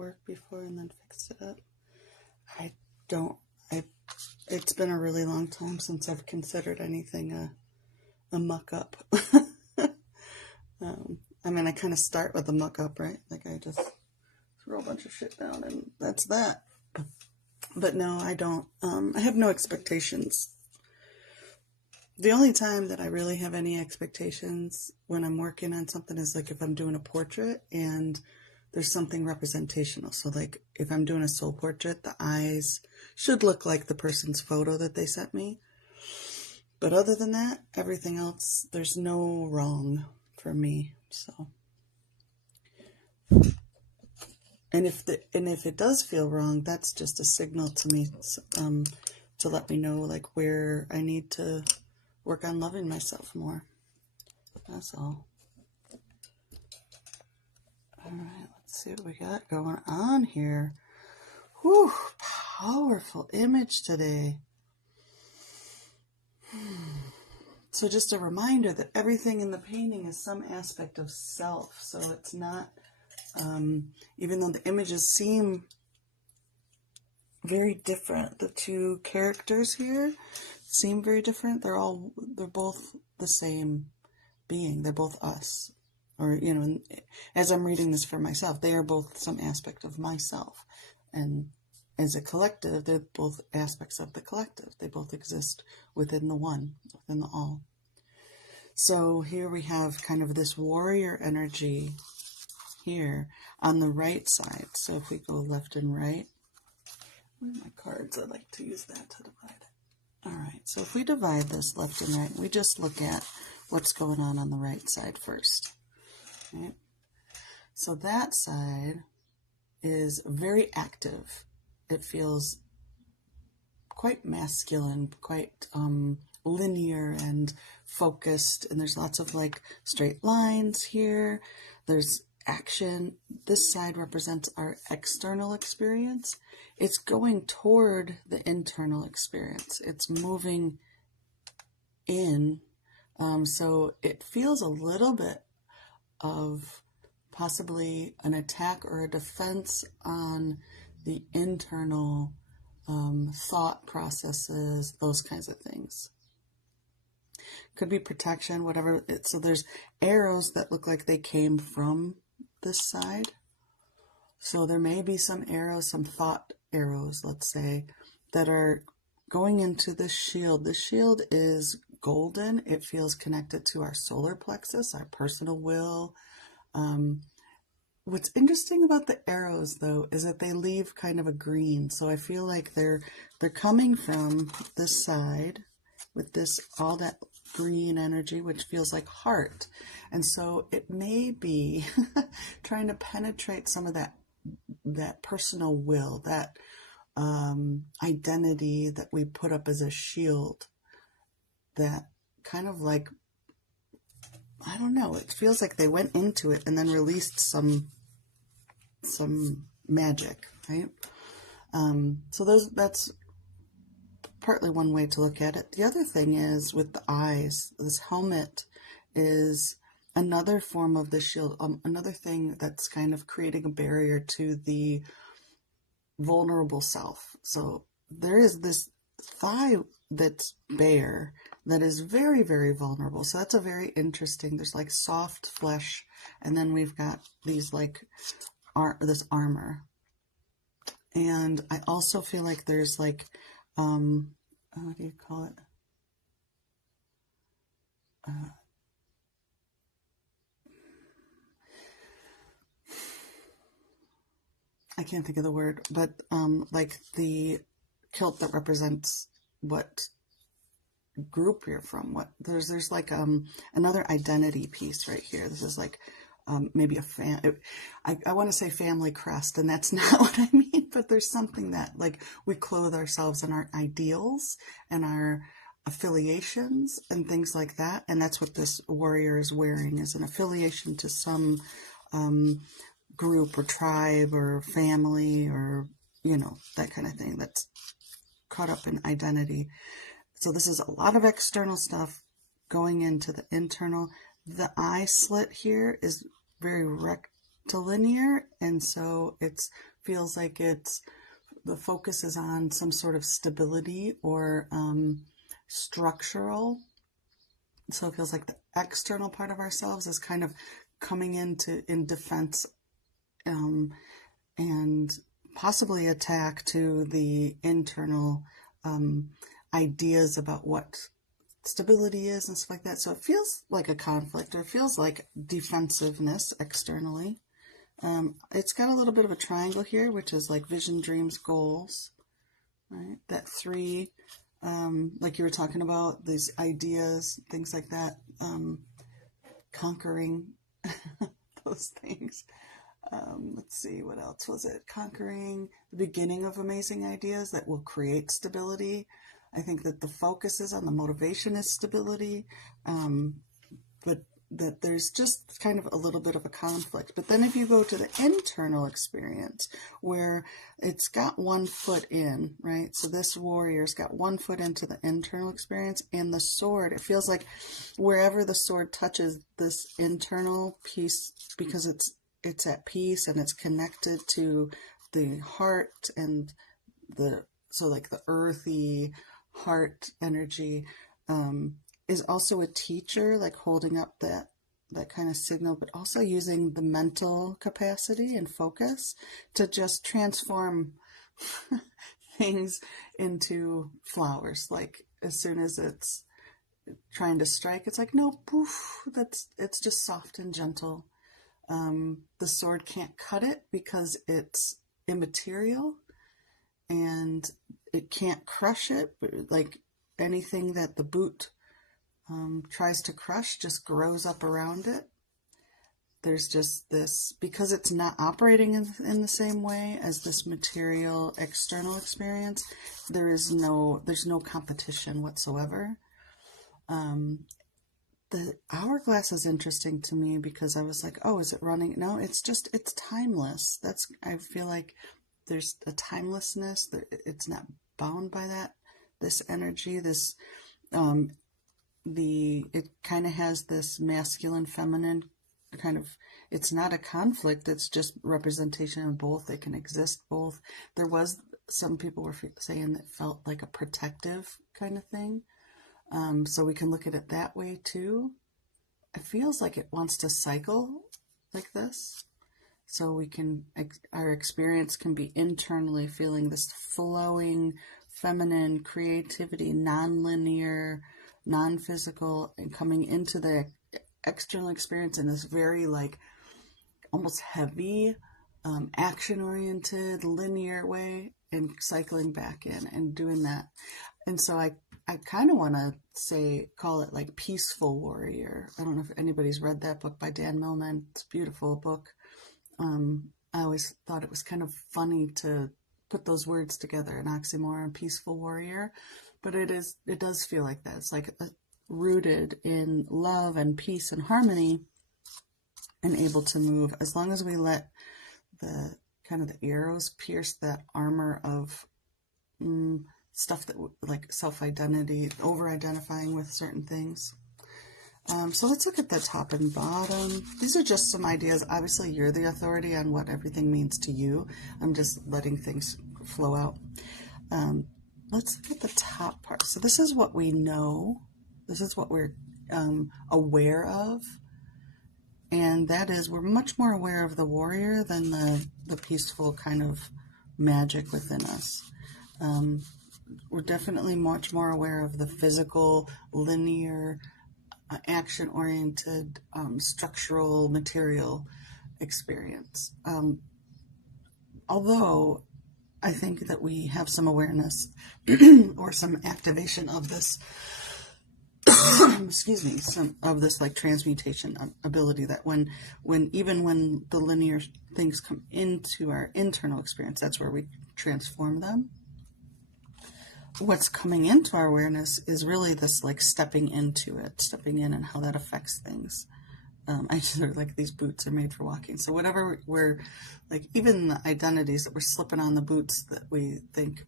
work before and then fixed it up. I don't, it's been a really long time since I've considered anything a muck up. I mean, I kind of start with a muck up, right? Like I just throw a bunch of shit down and that's that. But no, I don't. I have no expectations. The only time that I really have any expectations when I'm working on something is like if I'm doing a portrait and there's something representational. So like if I'm doing a soul portrait, the eyes should look like the person's photo that they sent me. But other than that, everything else, there's no wrong for me. So, and if it does feel wrong, that's just a signal to me to let me know like where I need to work on loving myself more. That's all. All right, let's see what we got going on here. Whew, powerful image today. So just a reminder that everything in the painting is some aspect of self. So it's not, even though the images seem very different, the two characters here seem very different. They're both the same being. They're both us. Or, you know, as I'm reading this for myself, they are both some aspect of myself. And as a collective, they're both aspects of the collective. They both exist within the one, within the all. So here we have kind of this warrior energy here on the right side. So if we go left and right, where are my cards? I'd like to use that to divide it. All right, so if we divide this left and right, we just look at what's going on the right side first. Right? So that side is very active. It feels quite masculine, quite linear and focused, and there's lots of like straight lines here. There's action. This side represents our external experience. It's going toward the internal experience. It's moving in. So it feels a little bit of possibly an attack or a defense on the internal thought processes, those kinds of things. Could be protection, whatever. So there's arrows that look like they came from this side. So there may be some arrows, some thought arrows, let's say, that are going into the shield. The shield is golden. It feels connected to our solar plexus, our personal will. What's interesting about the arrows, though, is that they leave kind of a green. So I feel like they're coming from this side with this, all that green energy, which feels like heart. And so it may be trying to penetrate some of that personal will, that identity that we put up as a shield, that kind of like, I don't know, it feels like they went into it and then released some magic, right? So that's partly one way to look at it. The other thing is with the eyes, this helmet is another form of the shield, another thing that's kind of creating a barrier to the vulnerable self. So there is this thigh that's bare that is very, very vulnerable. So that's a very interesting, there's like soft flesh, and then we've got these like this armor. And I also feel like there's like what do you call it? I can't think of the word, but like the kilt that represents what group you're from. What there's like another identity piece right here. This is like maybe I want to say family crest, and that's not what I mean, but there's something that like we clothe ourselves in our ideals and our affiliations and things like that, and that's what this warrior is wearing, is an affiliation to some group or tribe or family, or you know, that kind of thing that's caught up in identity. So this is a lot of external stuff going into the internal. The eye slit here is very rectilinear, and so it's feels like the focus is on some sort of stability or structural. So it feels like the external part of ourselves is kind of coming in defense and possibly attack to the internal ideas about what stability is and stuff like that. So it feels like a conflict, or it feels like defensiveness externally. It's got a little bit of a triangle here, which is like vision, dreams, goals, right? That 3, like you were talking about, these ideas, things like that, conquering those things. Let's see, what else was it? Conquering the beginning of amazing ideas that will create stability. I think that the focus is on the motivation is stability, but that there's just kind of a little bit of a conflict. But then if you go to the internal experience, where it's got 1 foot in, right? So this warrior's got 1 foot into the internal experience, and the sword, it feels like wherever the sword touches this internal piece, because it's at peace and it's connected to the heart and so like the earthy heart energy, is also a teacher, like holding up that kind of signal, but also using the mental capacity and focus to just transform things into flowers. Like as soon as it's trying to strike, it's like, no, poof, it's just soft and gentle. The sword can't cut it because it's immaterial, and it can't crush it. Like anything that the boot tries to crush just grows up around it. There's just this, because it's not operating in the same way as this material external experience, there's no competition whatsoever. The hourglass is interesting to me because I was like, oh, is it running? No, it's timeless. I feel like there's a timelessness. It's not bound by this energy, it kind of has this masculine, feminine kind of, it's not a conflict, it's just representation of both. They can exist both. There was, some people were saying it felt like a protective kind of thing. So we can look at it that way too. It feels like it wants to cycle like this. So our experience can be internally feeling this flowing, feminine creativity, non-linear, non-physical, and coming into the external experience in this very like almost heavy, action-oriented, linear way, and cycling back in and doing that. And so I kind of want to call it like Peaceful Warrior. I don't know if anybody's read that book by Dan Millman. It's a beautiful book. I always thought it was kind of funny to put those words together, an oxymoron, Peaceful Warrior. But it does feel like that. It's like rooted in love and peace and harmony, and able to move as long as we let the arrows pierce that armor of stuff that like self-identity, over-identifying with certain things. So let's look at the top and bottom. These are just some ideas. Obviously, you're the authority on what everything means to you. I'm just letting things flow out. Let's look at the top part. So this is what we know. This is what we're aware of. And that is, we're much more aware of the warrior than the peaceful kind of magic within us. We're definitely much more aware of the physical, linear, action-oriented, structural, material experience. Although I think that we have some awareness or some activation of this, excuse me, some of this like transmutation ability, that even when the linear things come into our internal experience, that's where we transform them. What's coming into our awareness is really this like stepping into it, stepping in, and how that affects things. I just like these boots are made for walking. So whatever we're like, even the identities that we're slipping on the boots that we think,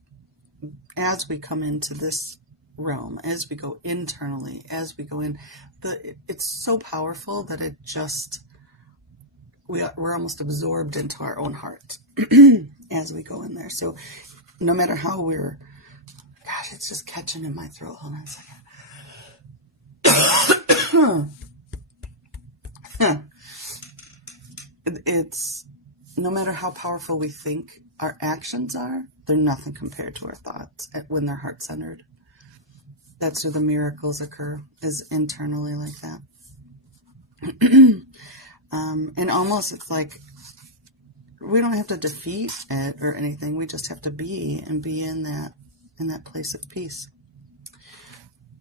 as we come into this realm, as we go internally, as we go in, it's so powerful that we're almost absorbed into our own heart as we go in there. So no matter how we're, gosh, it's just catching in my throat. Hold on a second. It's no matter how powerful we think our actions are, they're nothing compared to our thoughts when they're heart-centered. That's where the miracles occur, is internally like that. And almost it's like we don't have to defeat it or anything. We just have to be in that place of peace.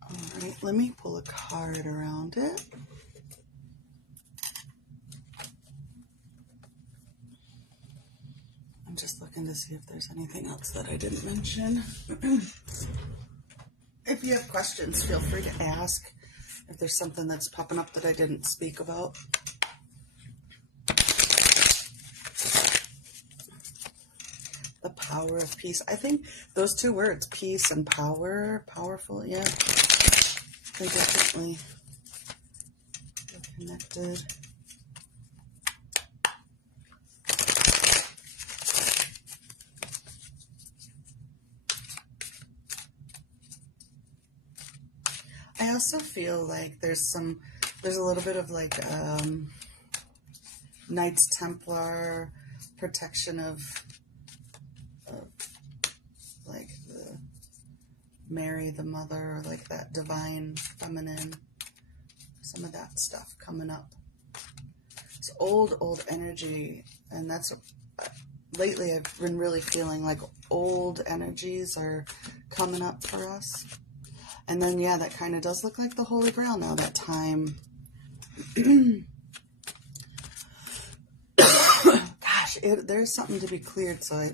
All right, let me pull a card around it. I'm just looking to see if there's anything else that I didn't mention. If you have questions, feel free to ask. If there's something that's popping up that I didn't speak about. The power of peace. I think those two words, peace and power, powerful, yeah. They definitely are connected. I also feel like there's a little bit of like Knights Templar, protection of like the Mary the Mother, or like that divine feminine, some of that stuff coming up. It's old energy, and that's lately I've been really feeling like old energies are coming up for us. And then, yeah, that kind of does look like the Holy Grail now, that time. Gosh, there's something to be cleared, so I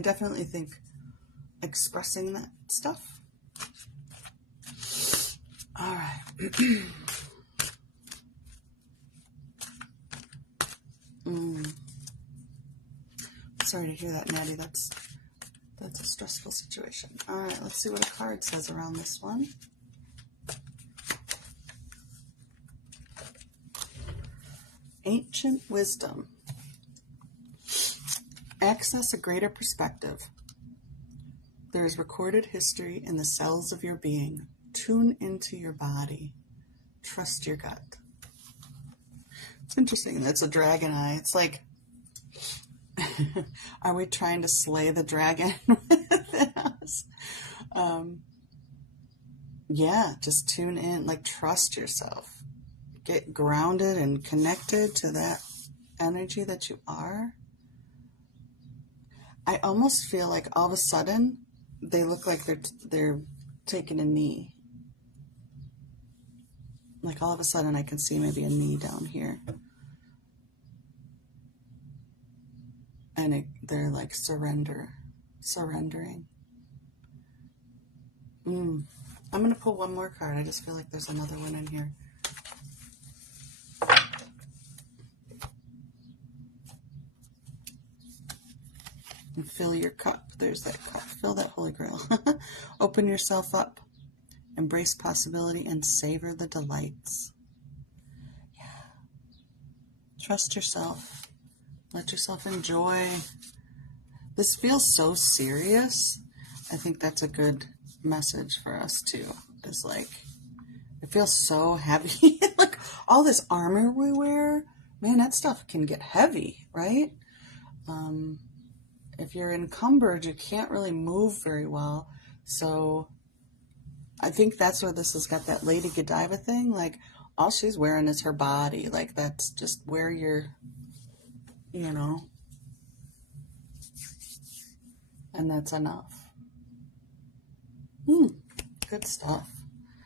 definitely think expressing that stuff. All right. Sorry to hear that, Maddie. That's a stressful situation. All right, let's see what a card says around this one. Ancient wisdom. Access a greater perspective. There is recorded history in the cells of your being. Tune into your body. Trust your gut. It's interesting. That's a dragon eye. It's like, are we trying to slay the dragon within us? Yeah, just tune in, like trust yourself. Get grounded and connected to that energy that you are. I almost feel like all of a sudden they look like they're taking a knee. Like all of a sudden I can see maybe a knee down here. And they're like surrendering. I'm going to pull one more card. I just feel like there's another one in here. And fill your cup. There's that cup. Fill that Holy Grail. Open yourself up. Embrace possibility and savor the delights. Yeah. Trust yourself. Let yourself enjoy. This feels so serious. I think that's a good message for us too. It's like, it feels so heavy. Like all this armor we wear, man, that stuff can get heavy, right? If you're encumbered, you can't really move very well. So I think that's where this has got that Lady Godiva thing. Like all she's wearing is her body. Like that's just where you're, you know, and that's enough. Good stuff.